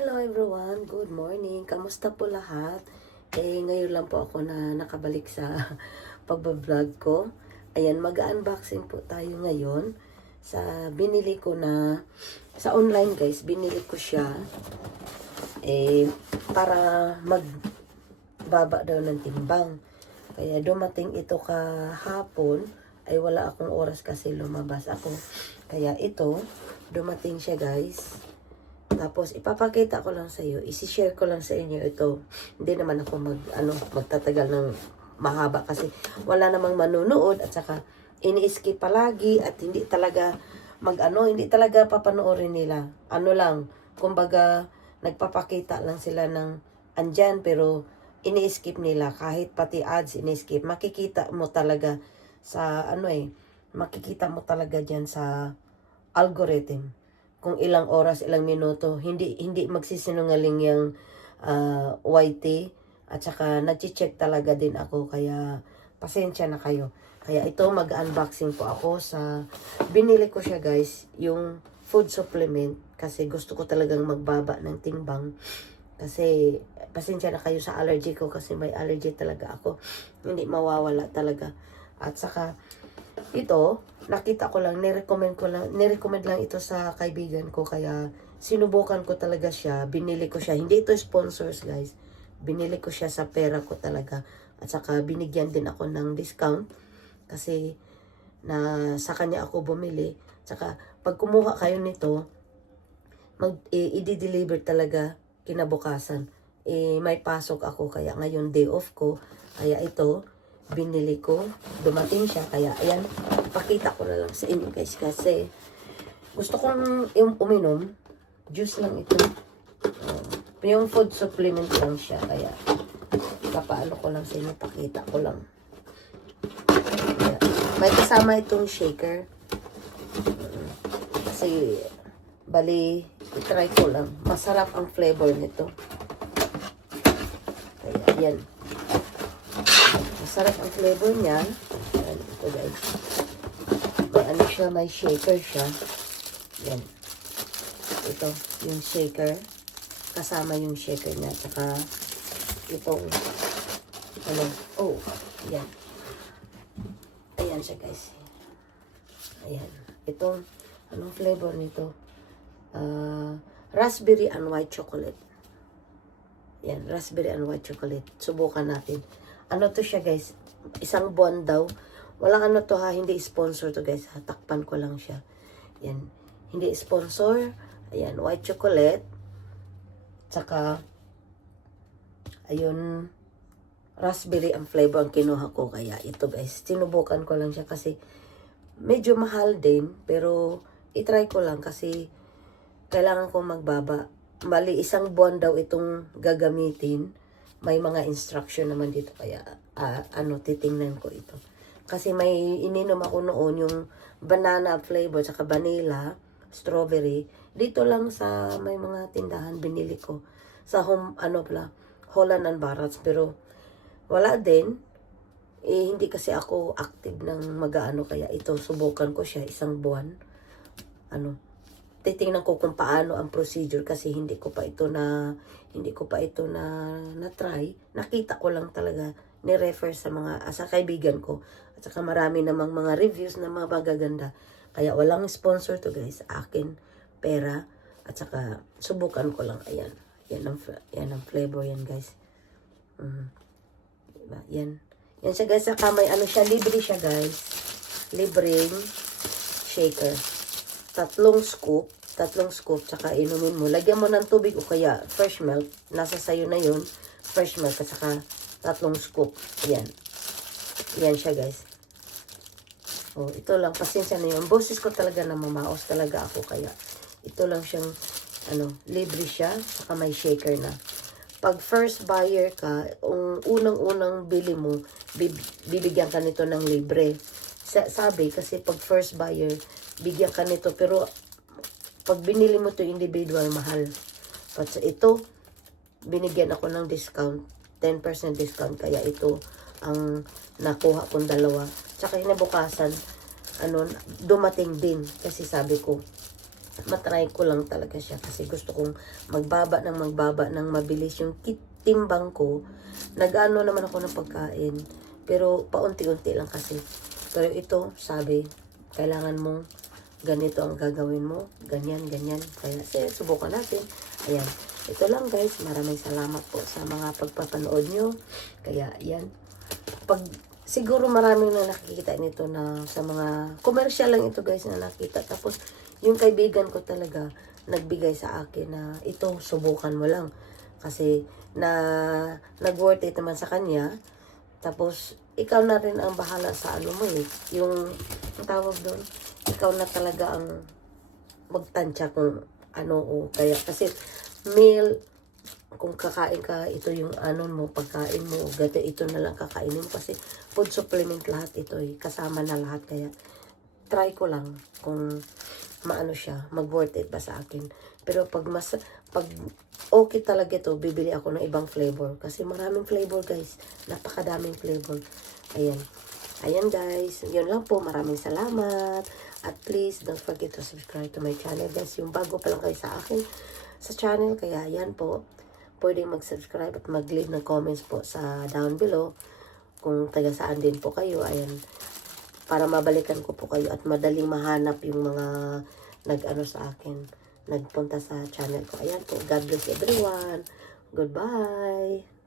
Hello everyone, good morning. Kamusta po lahat? Ngayon lang po ako na nakabalik sa pagbablog ko. Ayan, mag-unboxing po tayo ngayon sa binili ko na sa online guys. Binili ko siya para magbaba daw ng timbang. Kaya dumating ito kahapon ay wala akong oras kasi lumabas ako. Kaya ito, dumating siya guys. Tapos, ipapakita ko lang sa iyo. Isi-share ko lang sa inyo ito. Hindi naman ako magtatagal ng mahaba kasi wala namang manunood at saka ini-skip palagi at hindi talaga hindi talaga papanoorin nila. Ano lang, kumbaga, nagpapakita lang sila ng andyan pero ini-skip nila. Kahit pati ads ini-skip. Makikita mo talaga sa makikita mo talaga dyan sa algorithm kung ilang oras, ilang minuto, hindi magsisinungaling yung YT at saka nag-check talaga din ako kaya pasensya na kayo. Kaya ito mag-unboxing po ako sa binili ko siya guys, yung food supplement kasi gusto ko talagang magbaba ng timbang kasi pasensya na kayo sa allergy ko kasi may allergy talaga ako. Hindi mawawala talaga. At saka ito, nakita ko lang, nirecommend lang ito sa kaibigan ko, kaya sinubukan ko talaga siya, binili ko siya, hindi ito sponsors guys, binili ko siya sa pera ko talaga, at saka binigyan din ako ng discount, kasi sa kanya ako bumili, at saka pag kumuha kayo nito, i-deliver talaga kinabukasan, may pasok ako, kaya ngayon day off ko, kaya ito, binili ko, dumating siya, kaya ayan, pakita ko na lang sa inyo guys, kasi gusto kong uminom, juice lang ito, yung food supplement lang siya, kaya kapaano ko lang sa inyo, pakita ko lang, kaya, may kasama itong shaker, kasi bali, itry ko lang, masarap ang flavor nito, kaya ayan, masarap ang flavor niya. Ayan, ito guys. May siya, may shaker siya. Yan. Ito, yung shaker. Kasama yung shaker niya. Saka, itong, yan. Ayan siya guys. Ayan. Itong, anong flavor nito? Raspberry and white chocolate. Yan, raspberry and white chocolate. Subukan natin. Ano to siya guys, isang buwan daw. Walang to hindi sponsor to guys. Takpan ko lang siya. Yan, hindi sponsor. Ayan, white chocolate. Tsaka, ayun, raspberry ang flavor ang kinuha ko. Kaya ito guys, sinubukan ko lang siya kasi medyo mahal din. Pero, itry ko lang kasi kailangan ko magbaba. Bali, isang buwan daw itong gagamitin. May mga instruction naman dito kaya titingnan ko ito. Kasi may ininom ako noon yung banana flavor saka vanilla, strawberry. Dito lang sa may mga tindahan binili ko sa Holland and Barrett, pero wala din. Hindi kasi ako active ng kaya ito subukan ko siya isang buwan. Titingnan ko kung paano ang procedure kasi hindi ko pa ito na try. Nakita ko lang talaga, ni-refer sa kaibigan ko. At saka marami namang mga reviews na mga magaganda. Kaya walang sponsor to guys, akin pera. At saka subukan ko lang. Ayan. Yan ang flavor yan guys. Diba? Yan. Yan siya guys, saka may libre siya guys. Libreng shaker. Tatlong scoop, tsaka inumin mo. Lagyan mo ng tubig o kaya fresh milk. Nasa sayo na yun. Fresh milk at saka tatlong scoop. Yan. Yan siya guys. Ito lang. Pasensya na yun. Boses ko talaga na mamaos talaga ako. Kaya ito lang siyang, libre siya. Saka may shaker na. Pag first buyer ka, unang-unang bili mo, bibigyan ka nito ng libre. Sabi, kasi pag first buyer, bigyan ka nito, pero pag binili mo to individual, mahal. But ito, binigyan ako ng discount, 10% discount, kaya ito ang nakuha kong dalawa. Tsaka inabukasan, dumating din, kasi sabi ko, matry ko lang talaga siya kasi gusto kong magbaba ng mabilis yung timbang ko. Nag-ano naman ako ng pagkain, pero paunti-unti lang kasi. Pero ito, sabi, kailangan mong ganito ang gagawin mo, ganyan, ganyan. Kaya subukan natin. Ayan, ito lang guys, maraming salamat po sa mga pagpapanood nyo. Kaya yan, siguro maraming na nakikita nito na sa mga commercial lang ito guys na nakita. Tapos yung kaibigan ko talaga nagbigay sa akin na ito, subukan mo lang. Kasi nag-worth it naman sa kanya. Tapos ikaw na rin ang bahala sa ano mo eh. Yung tawag doon, ikaw na talaga ang magtansya kung ano o kaya. Kasi meal, kung kakain ka, ito yung ano mo, pagkain mo, gato, ito na lang kakainin mo kasi food supplement lahat ito eh, kasama na lahat. Kaya try ko lang kung maano siya, mag-worth it ba sa akin. Pero pag okay talaga ito, bibili ako ng ibang flavor kasi maraming flavor guys, napakadaming flavor. Ayan guys, yun lang po, maraming salamat. At please don't forget to subscribe to my channel guys, yung bago pa lang kayo sa akin sa channel. Kaya yan po, pwedeng mag-subscribe at mag-leave ng comments po sa down below kung taga saan din po kayo. Ayan, para mabalikan ko po kayo at madaling mahanap yung mga nag-ano sa akin, nagpunta sa channel ko. Ayan po, God bless everyone. Goodbye.